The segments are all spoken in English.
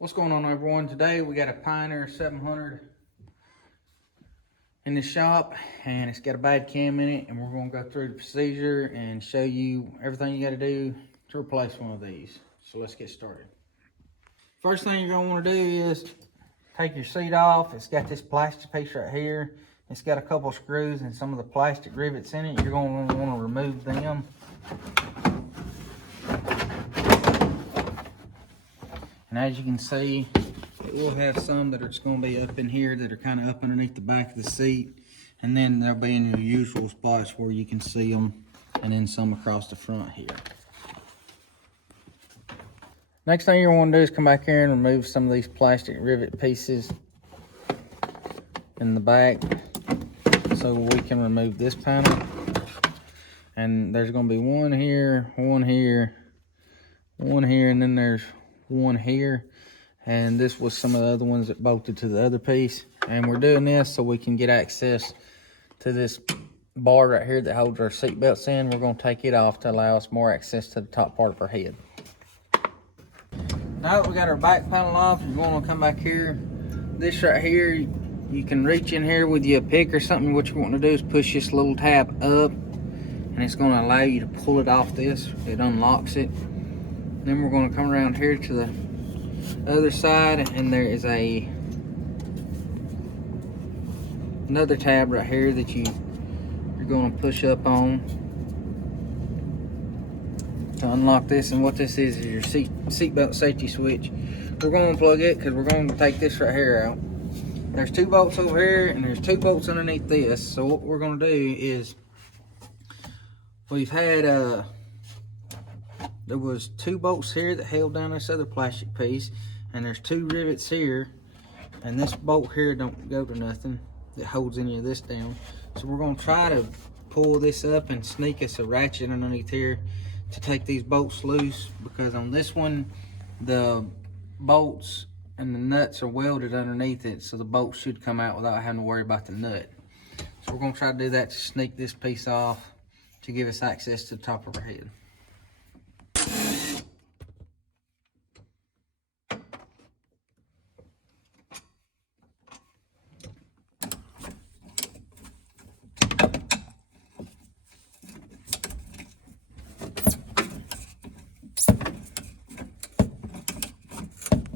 What's going on, everyone? Today we got a Pioneer 700 in the shop, and it's got a bad cam in it, and we're going to go through the procedure and show you everything you got to do to replace one of these. So let's get started. First thing you're going to want to do is take your seat off. It's got this plastic piece right here. It's got a couple screws and some of the plastic rivets in it. You're going to want to remove them. And as you can see, it will have some that are going to be up in here that are kind of up underneath the back of the seat. And then they'll be in your usual spots where you can see them, and then some across the front here. Next thing you want to do is come back here and remove some of these plastic rivet pieces in the back so we can remove this panel. And there's going to be one here, one here, one here, and then there's one here. And this was some of the other ones that bolted to the other piece. And we're doing this so we can get access to this bar right here that holds our seat belts in. We're going to take it off to allow us more access to the top part of our head. Now that we got our back panel off, you're going to come back here. This right here, you can reach in here with your pick or something. What you want to do is push this little tab up, and it's going to allow you to pull it off this. It unlocks it. Then we're going to come around here to the other side, and there is another tab right here that you're going to push up on to unlock this. And what this is your seatbelt safety switch. We're going to plug it because we're going to take this right here out. There's two bolts over here and there's two bolts underneath this. So what we're going to do is, we've had there was two bolts here that held down this other plastic piece, and there's two rivets here, and this bolt here don't go to nothing that holds any of this down. So we're going to try to pull this up and sneak us a ratchet underneath here to take these bolts loose, because on this one the bolts and the nuts are welded underneath it, so the bolt should come out without having to worry about the nut. So we're going to try to do that to sneak this piece off to give us access to the top of our head.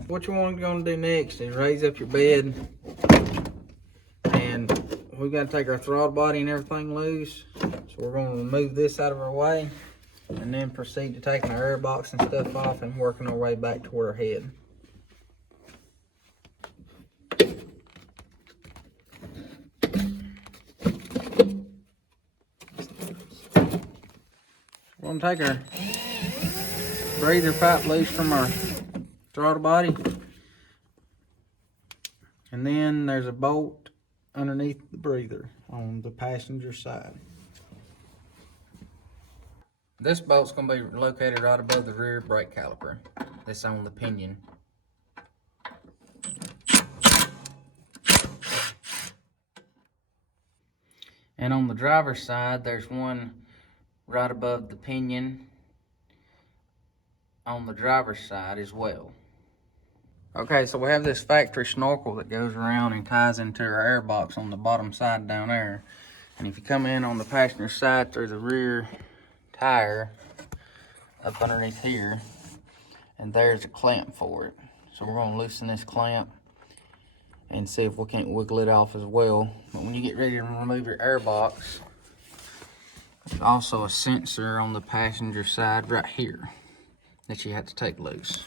What you want to do next is raise up your bed, and we've got to take our throttle body and everything loose. So we're going to remove this out of our way, and then proceed to taking our airbox and stuff off and working our way back toward our head. We're going to take our breather pipe loose from our throttle body, and then there's a bolt underneath the breather on the passenger side. This bolt's going to be located right above the rear brake caliper that's on the pinion. And on the driver's side, there's one right above the pinion on the driver's side as well. Okay, so we have this factory snorkel that goes around and ties into our airbox on the bottom side down there. And if you come in on the passenger side through the rear tire up underneath here, and there's a clamp for it. So we're going to loosen this clamp and see if we can't wiggle it off as well. But when you get ready to remove your airbox, there's also a sensor on the passenger side right here that you have to take loose.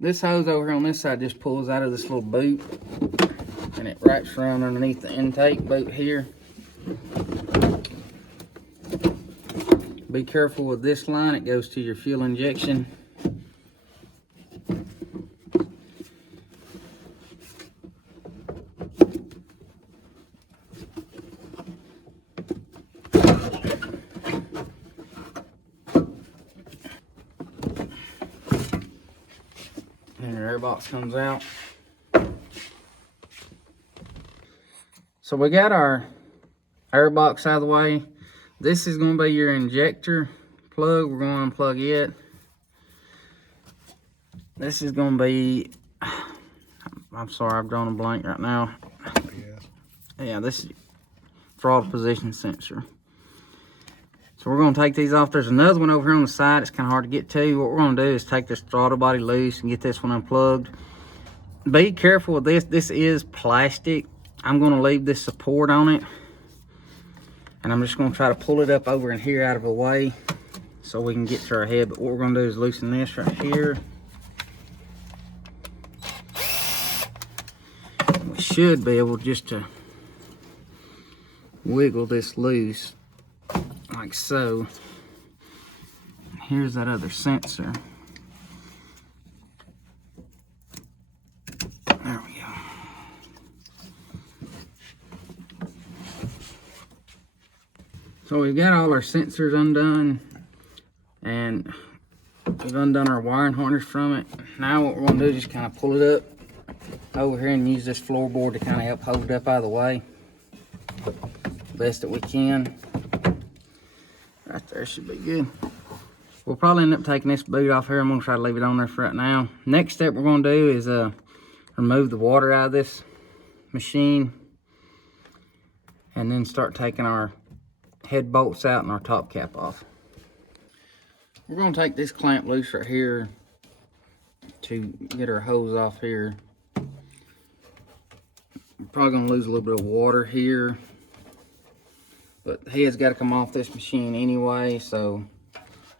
This hose over here on this side just pulls out of this little boot, and it wraps around underneath the intake boot here. Be careful with this line, it goes to your fuel injection. your airbox comes out. So we got our airbox out of the way. This is going to be your injector plug. We're going to unplug it. This is going to be, I'm sorry, I've drawn a blank right now. Yeah, this is throttle position sensor. So we're going to take these off. There's another one over here on the side. It's kind of hard to get to. What we're going to do is take this throttle body loose and get this one unplugged. Be careful with this. This is plastic. I'm going to leave this support on it. And I'm just going to try to pull it up over in here out of the way so we can get to our head. But what we're going to do is loosen this right here. We should be able just to wiggle this loose like so. Here's that other sensor. There we go. So we've got all our sensors undone, and we've undone our wiring harness from it. Now what we're going to do is just kind of pull it up over here and use this floorboard to kind of help hold it up out of the way best that we can. Right there should be good. We'll probably end up taking this boot off here. I'm going to try to leave it on there for right now. Next step we're going to do is remove the water out of this machine, and then start taking our head bolts out and our top cap off. We're going to take this clamp loose right here to get our hose off here. We're probably going to lose a little bit of water here, but the head's got to come off this machine anyway, so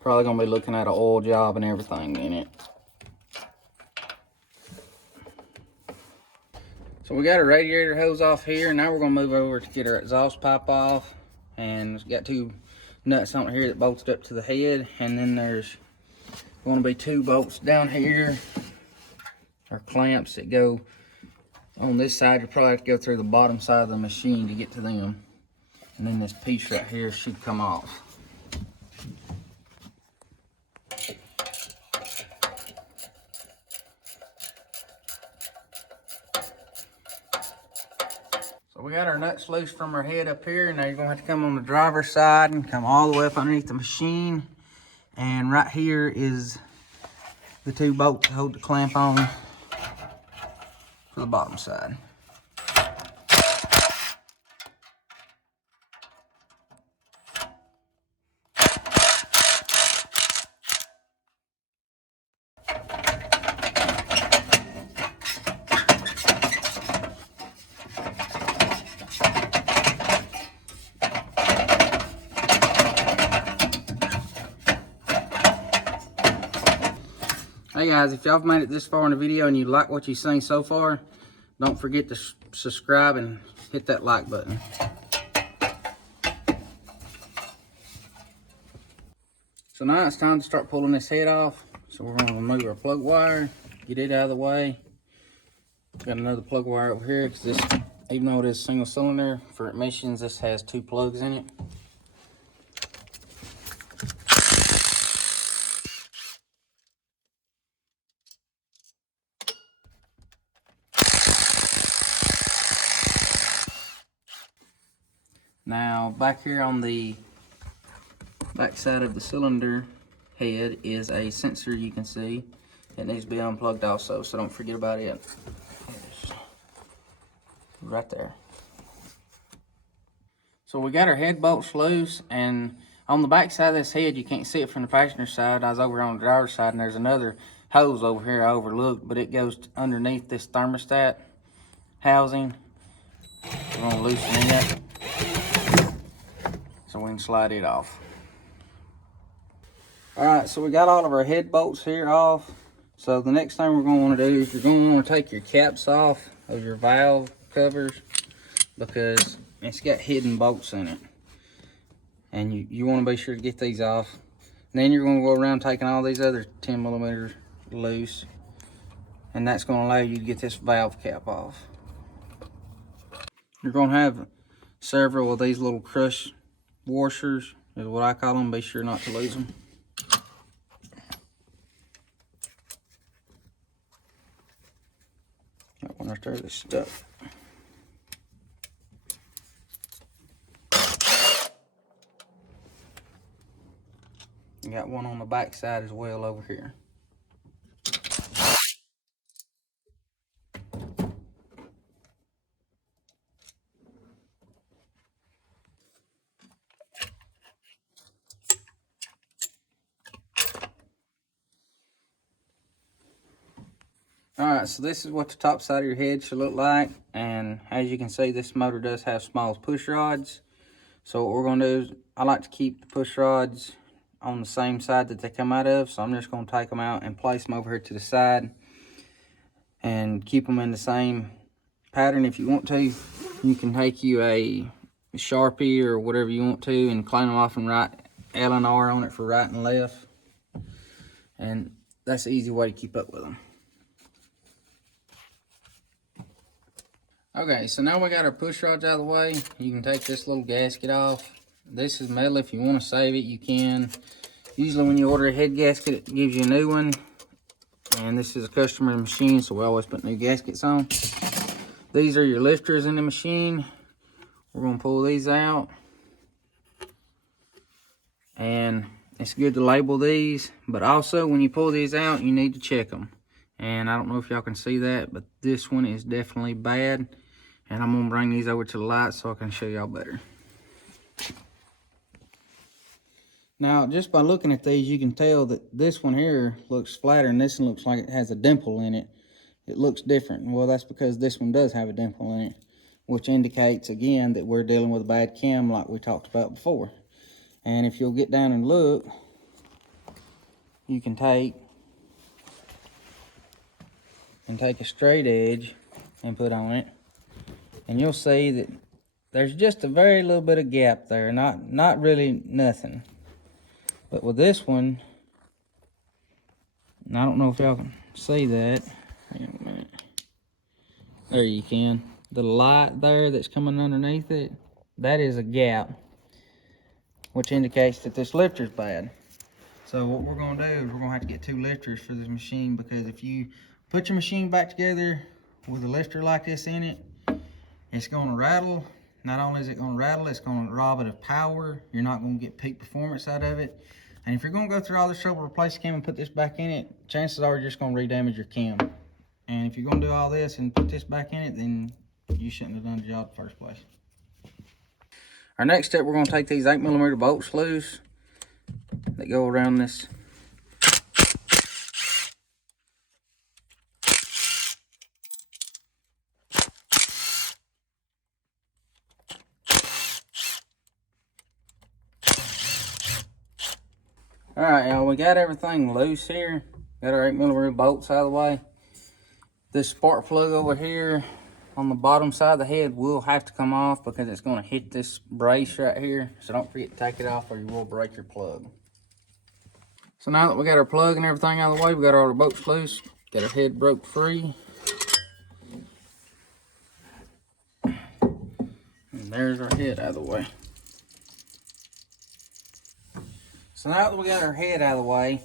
probably going to be looking at an oil job and everything in it. So we got our radiator hose off here. Now we're going to move over to get our exhaust pipe off. And it's got two nuts on here that bolted up to the head. And then there's going to be two bolts down here, or clamps that go on this side. You probably have to go through the bottom side of the machine to get to them. And then this piece right here should come off. So we got our nuts loose from our head up here. Now you're gonna have to come on the driver's side and come all the way up underneath the machine. And right here is the two bolts that hold the clamp on for the bottom side. Hey guys, if y'all have made it this far in the video and you like what you've seen so far, don't forget to subscribe and hit that like button. So now it's time to start pulling this head off. So we're going to remove our plug wire, get it out of the way. Got another plug wire over here because this, even though it is single cylinder for emissions, this has two plugs in it. Now back here on the back side of the cylinder head is a sensor you can see. It needs to be unplugged also, so don't forget about it. It's right there. So we got our head bolts loose, and on the back side of this head, you can't see it from the passenger side. I was over on the driver's side, and there's another hose over here I overlooked, but it goes underneath this thermostat housing. We're gonna loosen it so we can slide it off. All right, so we got all of our head bolts here off. So the next thing we're going to want to do is you're going to want to take your caps off of your valve covers, because it's got hidden bolts in it. And you want to be sure to get these off. And then you're going to go around taking all these other 10 millimeters loose. And that's going to allow you to get this valve cap off. You're going to have several of these little crush washers, is what I call them. Be sure not to lose them. stir this stuff. You got one on the back side as well over here. Alright, so this is what the top side of your head should look like, and as you can see, this motor does have small push rods. So what we're going to do is, I like to keep the push rods on the same side that they come out of, so I'm just going to take them out and place them over here to the side and keep them in the same pattern. If you want to, you can take you a Sharpie or whatever you want to and clean them off and write L and R on it for right and left, and that's the easy way to keep up with them. Okay, so now we got our push rods out of the way. You can take this little gasket off. This is metal. If you want to save it, you can. Usually when you order a head gasket, it gives you a new one. And this is a customer machine, so we always put new gaskets on. These are your lifters in the machine. We're going to pull these out. And it's good to label these, but also when you pull these out, you need to check them. And I don't know if y'all can see that, but this one is definitely bad. And I'm gonna bring these over to the light so I can show y'all better. Now, just by looking at these, you can tell that this one here looks flatter and this one looks like it has a dimple in it. It looks different. Well, that's because this one does have a dimple in it, which indicates, again, that we're dealing with a bad cam like we talked about before. And if you'll get down and look, you can take a straight edge and put on it. And you'll see that there's just a very little bit of gap there, not really nothing. But with this one, and I don't know if y'all can see that. Hang on a minute. There you can. The light there that's coming underneath it, that is a gap, which indicates that this lifter's bad. So what we're gonna do is we're gonna have to get 2 lifters for this machine, because if you put your machine back together with a lifter like this in it, it's going to rattle. Not only is it going to rattle, it's going to rob it of power. You're not going to get peak performance out of it. And if you're going to go through all this trouble to replace the cam and put this back in it, chances are you're just going to re-damage your cam. And if you're going to do all this and put this back in it, then you shouldn't have done the job in the first place. Our next step, we're going to take these 8mm bolts loose that go around this. Alright, y'all, we got everything loose here. Got our 8mm bolts out of the way. This spark plug over here on the bottom side of the head will have to come off because it's going to hit this brace right here. So don't forget to take it off or you will break your plug. So now that we got our plug and everything out of the way, we got all our bolts loose, got our head broke free. And there's our head out of the way. So now that we got our head out of the way,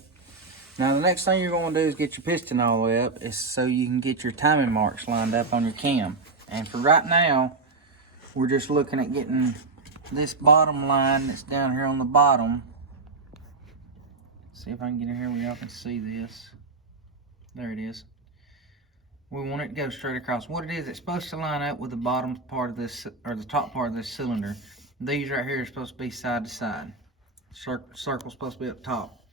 now the next thing you're going to do is get your piston all the way up, is so you can get your timing marks lined up on your cam. And for right now, we're just looking at getting this bottom line that's down here on the bottom. See if I can get in here where y'all can see this. There it is. We want it to go straight across. What it is, it's supposed to line up with the bottom part of this, or the top part of this cylinder. These right here are supposed to be side to side. Circle's supposed to be up top.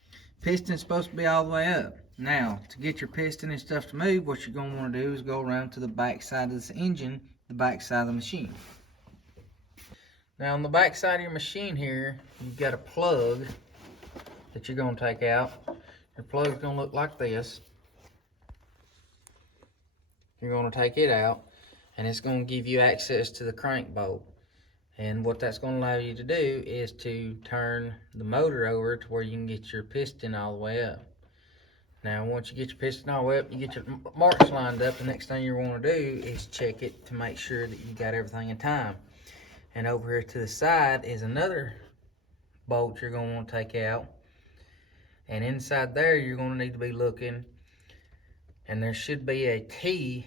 Piston's supposed to be all the way up. Now, to get your piston and stuff to move, what you're going to want to do is go around to the back side of this engine, the back side of the machine. Now, on the back side of your machine here, you've got a plug that you're going to take out. Your plug's going to look like this. You're going to take it out, and it's going to give you access to the crank bolt. And what that's going to allow you to do is to turn the motor over to where you can get your piston all the way up. Now, once you get your piston all the way up, you get your marks lined up, the next thing you're going to do is check it to make sure that you got everything in time. And over here to the side is another bolt you're going to want to take out. And inside there, you're going to need to be looking, and there should be a T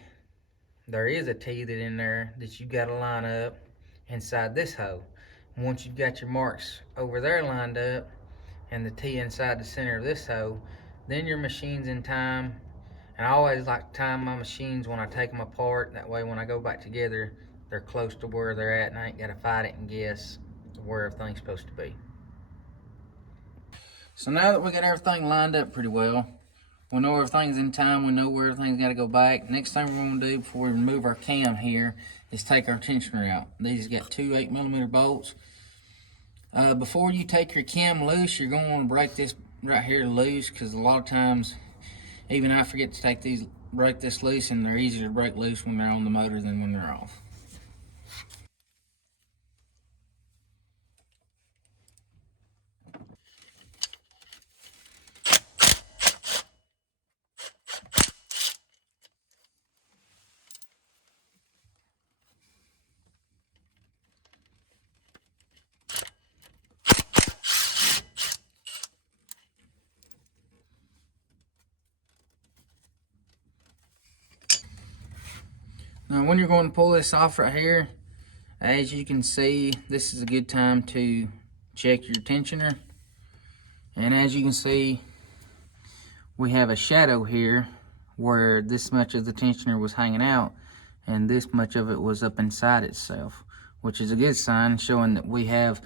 there is a T-that in there that you got to line up inside this hole. Once you've got your marks over there lined up and the T inside the center of this hole, then your machine's in time. And I always like to time my machines when I take them apart. That way when I go back together, they're close to where they're at and I ain't got to fight it and guess where everything's supposed to be. So now that we got everything lined up pretty well, we know everything's in time, we know where everything's got to go back. Next thing we're going to do before we remove our cam here is take our tensioner out. These got two 8mm bolts. Before you take your cam loose, you're going to want to break this right here loose, because a lot of times, even I forget to break this loose, and they're easier to break loose when they're on the motor than when they're off. Now when you're going to pull this off right here, as you can see, this is a good time to check your tensioner. And as you can see, we have a shadow here where this much of the tensioner was hanging out and this much of it was up inside itself, which is a good sign showing that we have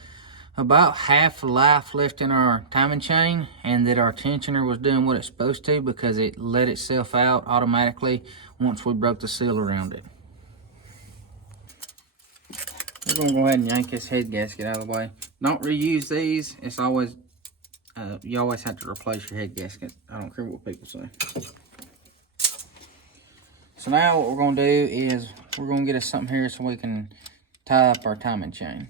about half life left in our timing chain and that our tensioner was doing what it's supposed to, because it let itself out automatically once we broke the seal around it. We're going to go ahead and yank this head gasket out of the way. Don't reuse these. It's always, you always have to replace your head gasket. I don't care what people say. So now what we're going to do is we're going to get us something here so we can tie up our timing chain.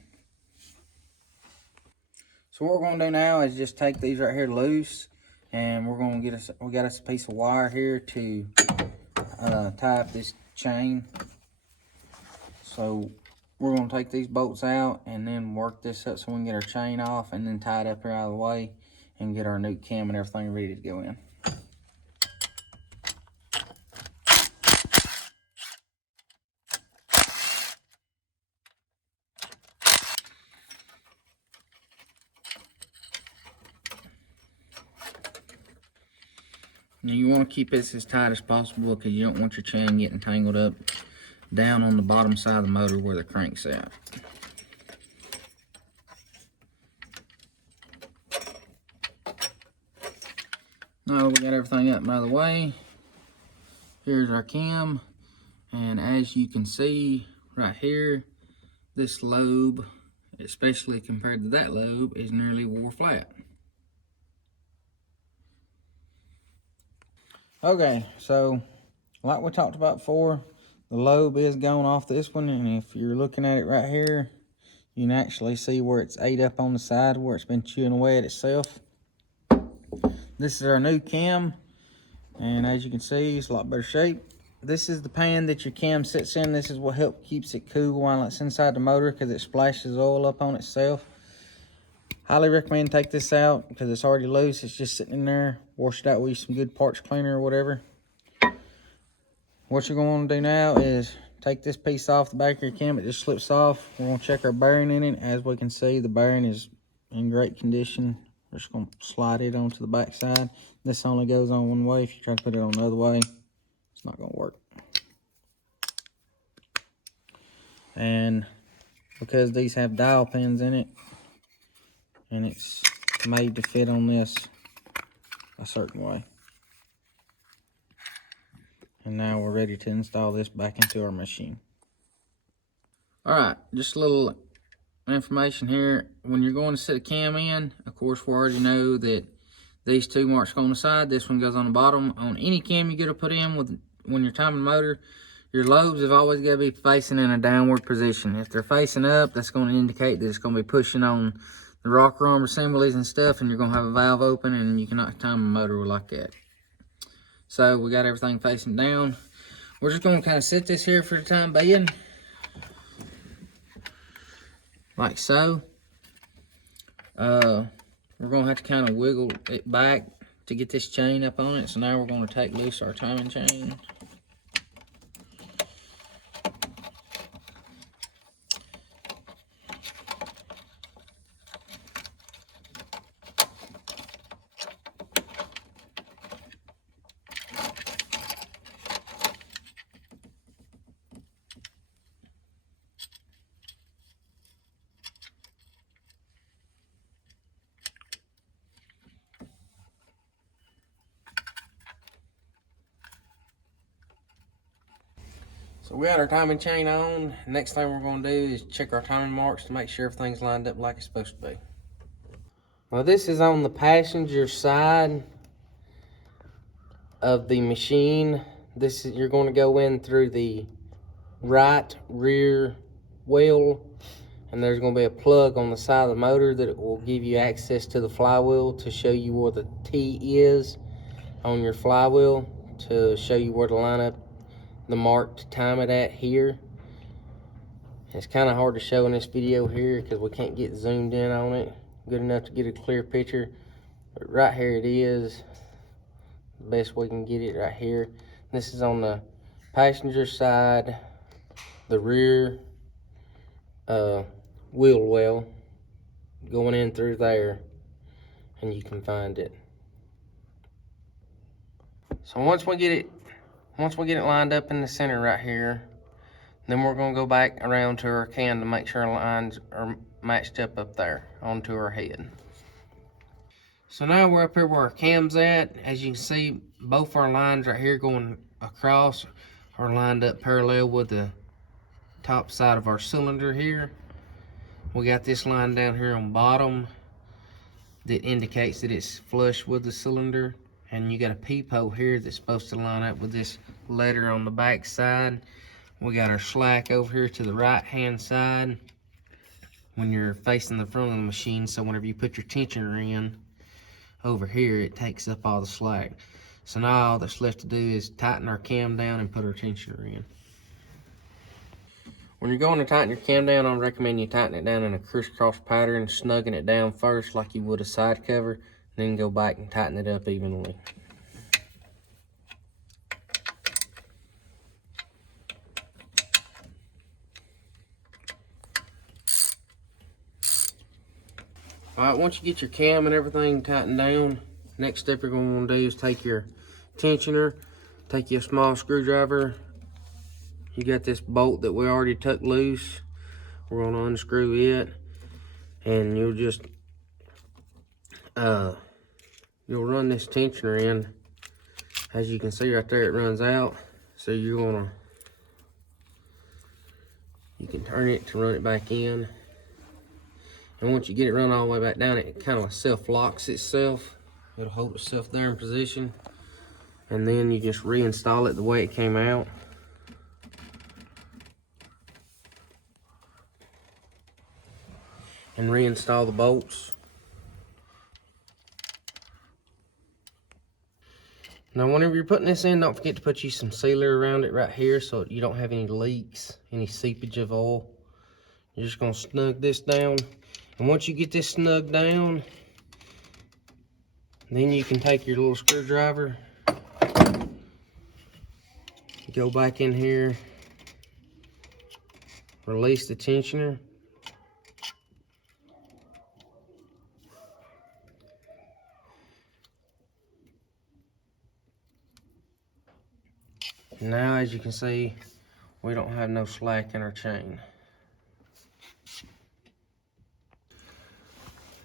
So what we're going to do now is just take these right here loose, and we're going to get us, we got us a piece of wire here to tie up this chain. So we're going to take these bolts out and then work this up so we can get our chain off, and then tie it up here out of the way and get our new cam and everything ready to go in. Now you want to keep this as tight as possible because you don't want your chain getting tangled up down on the bottom side of the motor where the crank's at. Now we got everything up and out of the way. Here's our cam, and as you can see right here, this lobe, especially compared to that lobe, is nearly wore flat. Okay, so like we talked about before, the lobe is going off this one, and if you're looking at it right here, you can actually see where it's ate up on the side, where it's been chewing away at itself. This is our new cam, and as you can see, it's a lot better shape. This is the pan that your cam sits in. This is what helps keeps it cool while it's inside the motor, because it splashes oil up on itself. Highly recommend take this out because it's already loose. It's just sitting in there. Wash it out with some good parts cleaner or whatever. What you're going to do now is take this piece off the back of your cam. It just slips off. We're going to check our bearing in it. As we can see, the bearing is in great condition. We're just going to slide it onto the back side. This only goes on one way. If you try to put it on the other way, it's not going to work. And because these have dial pins in it, and it's made to fit on this a certain way. And now we're ready to install this back into our machine. Alright, just a little information here. When you're going to set a cam in, of course we already know that these two marks go on the side, this one goes on the bottom. On any cam you're going to put in when you're timing the motor, your lobes have always got to be facing in a downward position. If they're facing up, that's going to indicate that it's going to be pushing on the rocker arm assemblies and stuff, and you're going to have a valve open, and you cannot time a motor like that. So we got everything facing down. We're just going to kind of sit this here for the time being, like so. We're going to have to kind of wiggle it back to get this chain up on it. So now we're going to take loose our timing chain. So we got our timing chain on. Next thing we're going to do is check our timing marks to make sure everything's lined up like it's supposed to be. Well, this is on the passenger side of the machine. You're going to go in through the right rear wheel, and there's going to be a plug on the side of the motor that will give you access to the flywheel to show you where the T is on your flywheel, to show you where to line up the mark to time it at here. It's kind of hard to show in this video here because we can't get zoomed in on it good enough to get a clear picture, but right here it is. The best we can get it right here. This is on the passenger side, the rear wheel well, going in through there, and you can find it. So once we get it lined up in the center right here, then we're going to go back around to our cam to make sure our lines are matched up there onto our head. So now we're up here where our cam's at. As you can see, both our lines right here going across are lined up parallel with the top side of our cylinder here. We got this line down here on bottom that indicates that it's flush with the cylinder, and you got a peephole here that's supposed to line up with this letter on the back side. We got our slack over here to the right hand side when you're facing the front of the machine, so whenever you put your tensioner in over here, it takes up all the slack. So now all that's left to do is tighten our cam down and put our tensioner in. When you're going to tighten your cam down, I recommend you tighten it down in a crisscross pattern, snugging it down first like you would a side cover, then go back and tighten it up evenly. Alright, once you get your cam and everything tightened down, next step you're going to want to do is take your tensioner, take your small screwdriver. You got this bolt that we already took loose. We're going to unscrew it, and you'll just you'll run this tensioner in. As you can see right there, it runs out. So you can turn it to run it back in. And once you get it run all the way back down, it kind of self-locks itself. It'll hold itself there in position. And then you just reinstall it the way it came out. And reinstall the bolts. Now whenever you're putting this in, don't forget to put you some sealer around it right here so you don't have any leaks, any seepage of oil. You're just going to snug this down. And once you get this snug down, then you can take your little screwdriver, go back in here, release the tensioner. Now, as you can see, we don't have no slack in our chain.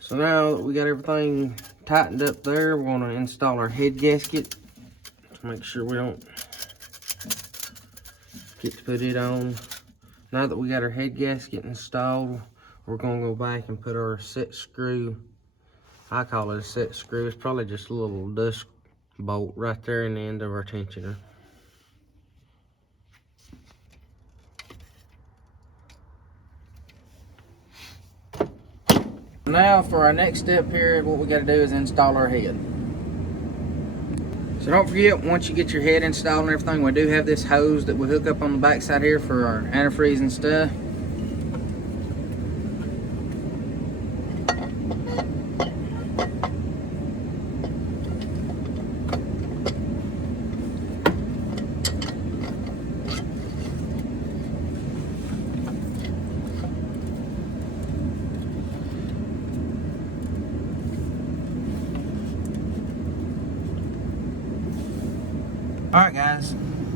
So now that we got everything tightened up there, we're going to install our head gasket to make sure we don't get to put it on. Now that we got our head gasket installed, we're going to go back and put our set screw. I call it a set screw. It's probably just a little dust bolt right there in the end of our tensioner. Now for our next step here, what we got to do is install our head. So don't forget, once you get your head installed and everything, we do have this hose that we hook up on the back side here for our antifreeze and stuff.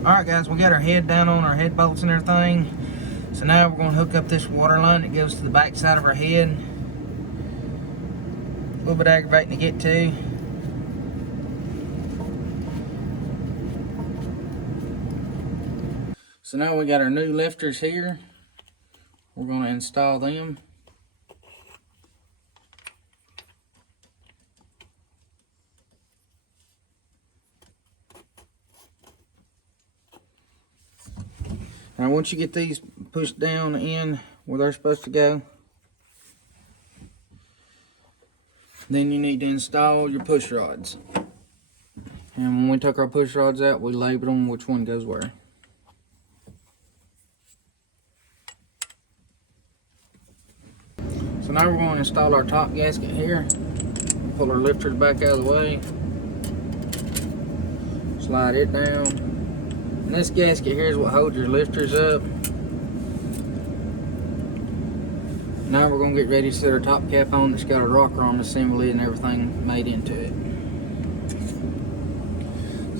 Alright guys, we got our head down on our head bolts and everything. So now we're going to hook up this water line that goes to the back side of our head. A little bit aggravating to get to. So now we got our new lifters here. We're going to install them. Now once you get these pushed down in where they're supposed to go, then you need to install your push rods. And when we took our push rods out, we labeled them which one goes where. So now we're going to install our top gasket here. Pull our lifters back out of the way. Slide it down. And this gasket here is what holds your lifters up. Now we're going to get ready to set our top cap on. It's got a rocker on the assembly and everything made into it.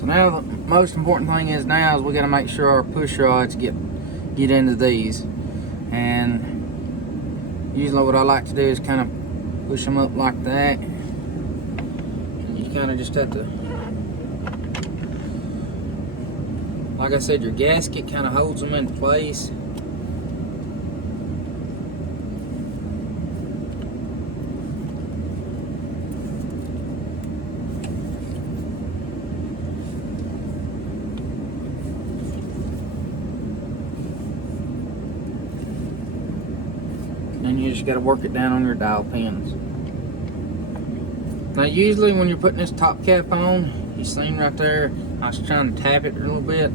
So now the most important thing is we got to make sure our push rods get into these. And usually what I like to do is kind of push them up like that. And you kind of just have to, like I said, your gasket kind of holds them in place. And you just got to work it down on your dowel pins. Now usually when you're putting this top cap on, you seen right there, I was trying to tap it a little bit.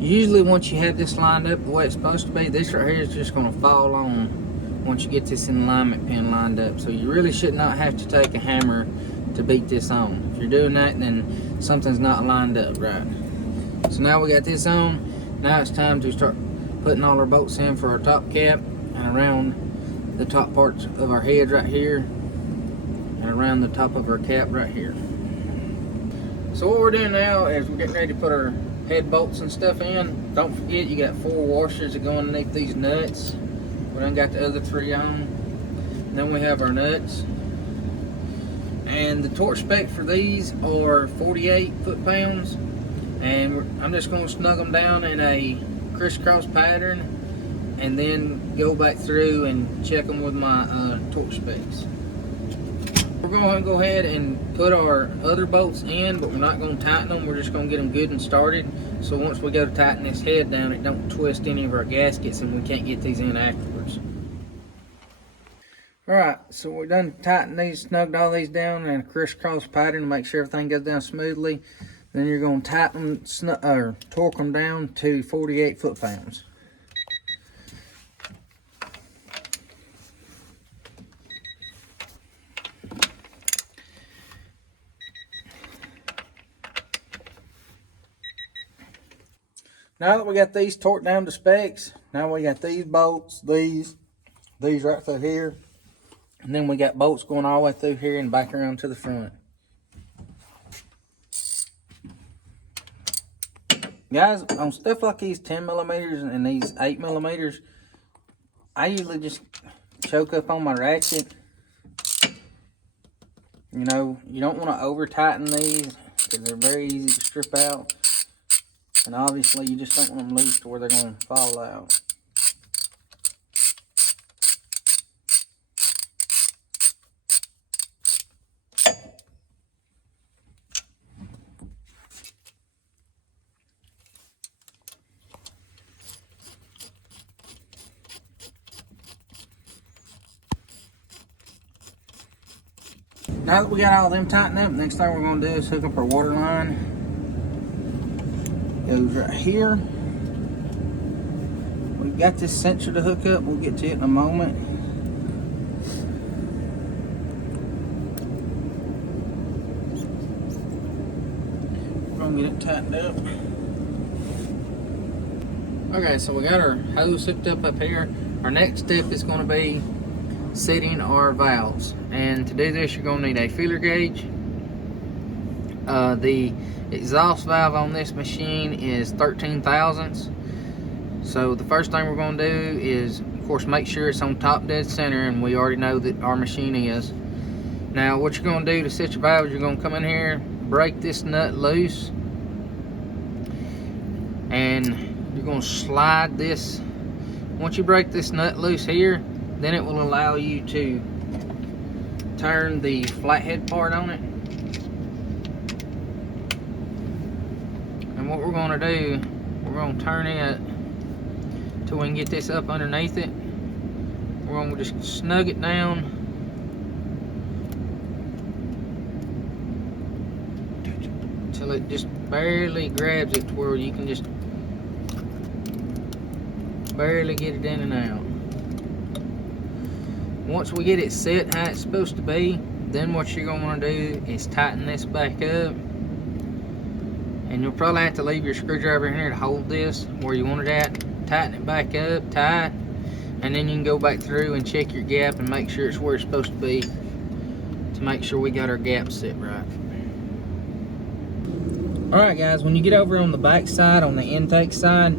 Usually once you have this lined up the way it's supposed to be, this right here is just going to fall on once you get this alignment pin lined up. So you really should not have to take a hammer to beat this on. If you're doing that, then something's not lined up right. So now we got this on. Now it's time to start putting all our bolts in for our top cap and around the top parts of our head right here and around the top of our cap right here. So what we're doing now is we're getting ready to put our head bolts and stuff in. Don't forget you got 4 washers that go underneath these nuts. We done got the other 3 on. And then we have our nuts. And the torque spec for these are 48 foot-pounds. And I'm just going to snug them down in a crisscross pattern and then go back through and check them with my torque specs. We're going to go ahead and put our other bolts in, but we're not going to tighten them. We're just going to get them good and started. So once we go to tighten this head down, it don't twist any of our gaskets and we can't get these in afterwards. Alright, so we're done tightened these, snugged all these down in a crisscross pattern to make sure everything goes down smoothly. Then you're going to tighten or torque them down to 48 foot-pounds. Now that we got these torqued down to specs, now we got these bolts, these right through here, and then we got bolts going all the way through here and back around to the front. Guys, on stuff like these 10 millimeters and these 8 millimeters, I usually just choke up on my ratchet. You know, you don't want to over tighten these because they're very easy to strip out. And obviously you just don't want them loose to where they're going to fall out. Now that we got all of them tightened up, next thing we're going to do is hook up our water line. Goes right here. We've got this sensor to hook up. We'll get to it in a moment. We're going to get it tightened up. Okay, so we got our hose hooked up here. Our next step is going to be setting our valves. And to do this, you're going to need a feeler gauge. The exhaust valve on this machine is 13 thousandths. So the first thing we're going to do is, of course, make sure it's on top dead center, and we already know that our machine is. Now what you're going to do to set your valves, you're going to come in here, break this nut loose, and you're going to slide this. Once you break this nut loose here, then it will allow you to turn the flathead part on it. And what we're going to do, we're going to turn it till we can get this up underneath it. We're going to just snug it down. Till it just barely grabs it to where you can just barely get it in and out. Once we get it set how it's supposed to be, then what you're going to want to do is tighten this back up. And you'll probably have to leave your screwdriver in here to hold this where you want it at. Tighten it back up tight, and then you can go back through and check your gap and make sure it's where it's supposed to be, to make sure we got our gap set right. Alright guys, when you get over on the back side, on the intake side,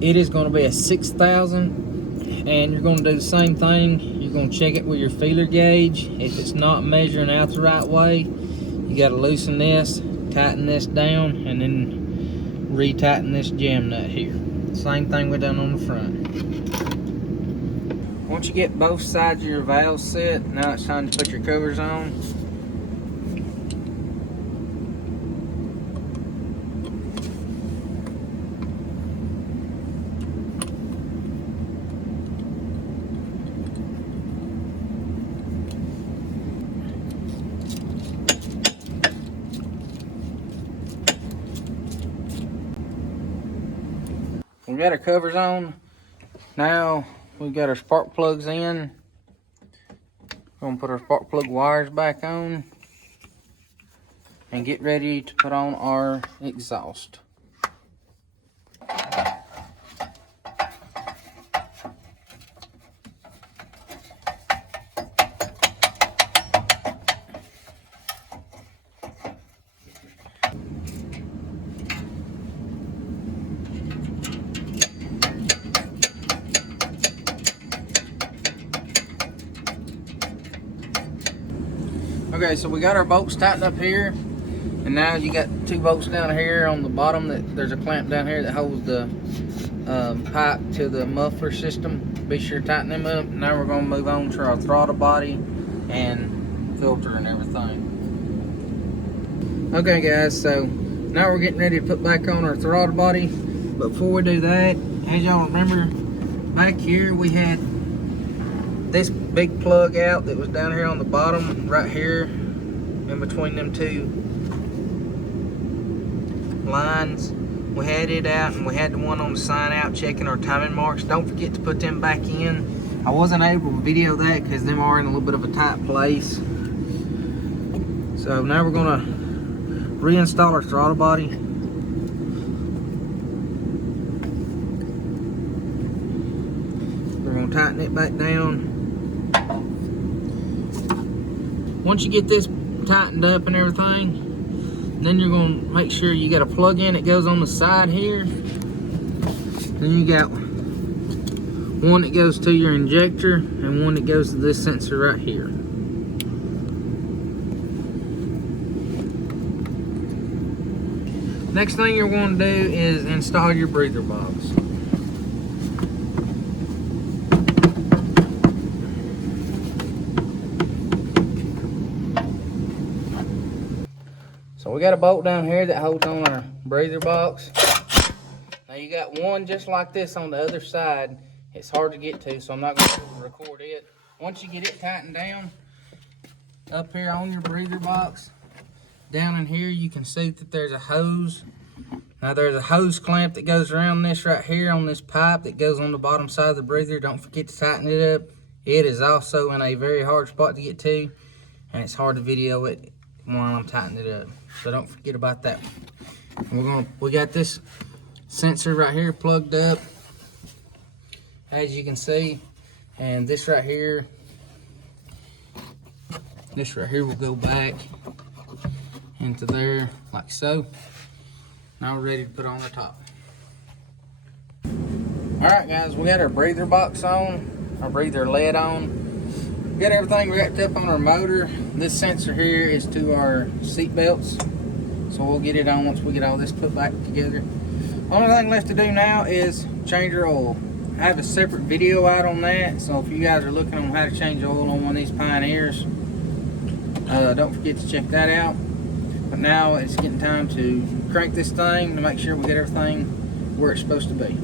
it is going to be a 6,000, and you're going to do the same thing. You're going to check it with your feeler gauge. If it's not measuring out the right way, you got to loosen this, tighten this down, and then re-tighten this jam nut here. Same thing we done on the front. Once you get both sides of your valves set, now it's time to put your covers on. We got our covers on. Now we got our spark plugs in. We're gonna put our spark plug wires back on and get ready to put on our exhaust. Okay, so we got our bolts tightened up here, and now you got 2 bolts down here on the bottom. That there's a clamp down here that holds the pipe to the muffler system. Be sure to tighten them up. Now we're going to move on to our throttle body and filter and everything. Okay guys, so now we're getting ready to put back on our throttle body. But before we do that, as y'all remember, back here we had this big plug out that was down here on the bottom, right here in between them 2 lines. We had it out, and we had the one on the sign out checking our timing marks. Don't forget to put them back in. I wasn't able to video that because them are in a little bit of a tight place. So now we're gonna reinstall our throttle body. We're gonna tighten it back down. Once you get this tightened up and everything, then you're going to make sure you got a plug in that goes on the side here. Then you got one that goes to your injector and one that goes to this sensor right here. Next thing you're going to do is install your breather box. So we got a bolt down here that holds on our breather box. Now you got one just like this on the other side. It's hard to get to, so I'm not going to record it. Once you get it tightened down, up here on your breather box, down in here you can see that there's a hose. Now there's a hose clamp that goes around this right here on this pipe that goes on the bottom side of the breather. Don't forget to tighten it up. It is also in a very hard spot to get to, and it's hard to video it while I'm tightening it up. So don't forget about that. We got this sensor right here plugged up, as you can see, and this right here will go back into there like so. Now we're ready to put on the top. Alright guys, we got our breather box on, our breather led on. We got everything wrapped up on our motor. This sensor here is to our seat belts, so we'll get it on once we get all this put back together. Only thing left to do now is change your oil. I have a separate video out on that, so if you guys are looking on how to change oil on one of these Pioneers, don't forget to check that out. But now it's getting time to crank this thing to make sure we get everything where it's supposed to be.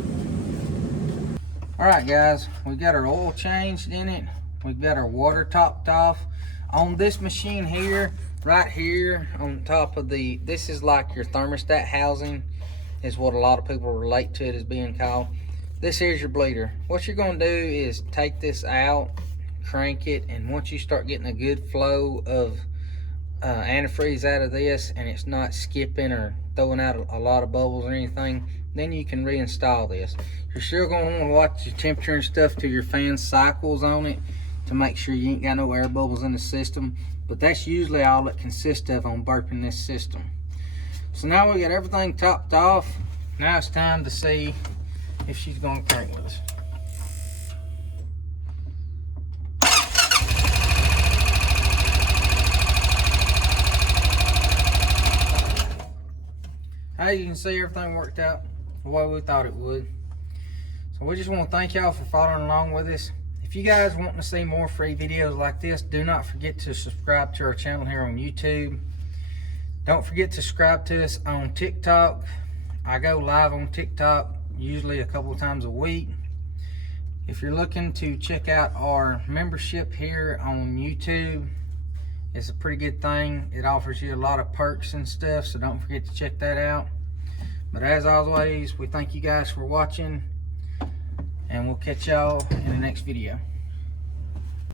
Alright guys, we got our oil changed in it. We've got our water topped off. On this machine here, right here on top of this is like your thermostat housing, is what a lot of people relate to it as being called. This here's your bleeder. What you're going to do is take this out, crank it, and once you start getting a good flow of antifreeze out of this and it's not skipping or throwing out a lot of bubbles or anything, then you can reinstall this. You're still going to want to watch your temperature and stuff till your fan cycles on it to make sure you ain't got no air bubbles in the system, but that's usually all it consists of on burping this system. So now we got everything topped off. Now it's time to see if she's going to crank with us. As you can see, everything worked out the way we thought it would. So we just want to thank y'all for following along with us. If you guys want to see more free videos like this, do not forget to subscribe to our channel here on YouTube. Don't forget to subscribe to us on TikTok. I go live on TikTok usually a couple of times a week. If you're looking to check out our membership here on YouTube, it's a pretty good thing. It offers you a lot of perks and stuff, so don't forget to check that out. But as always, we thank you guys for watching, and we'll catch y'all in the next video.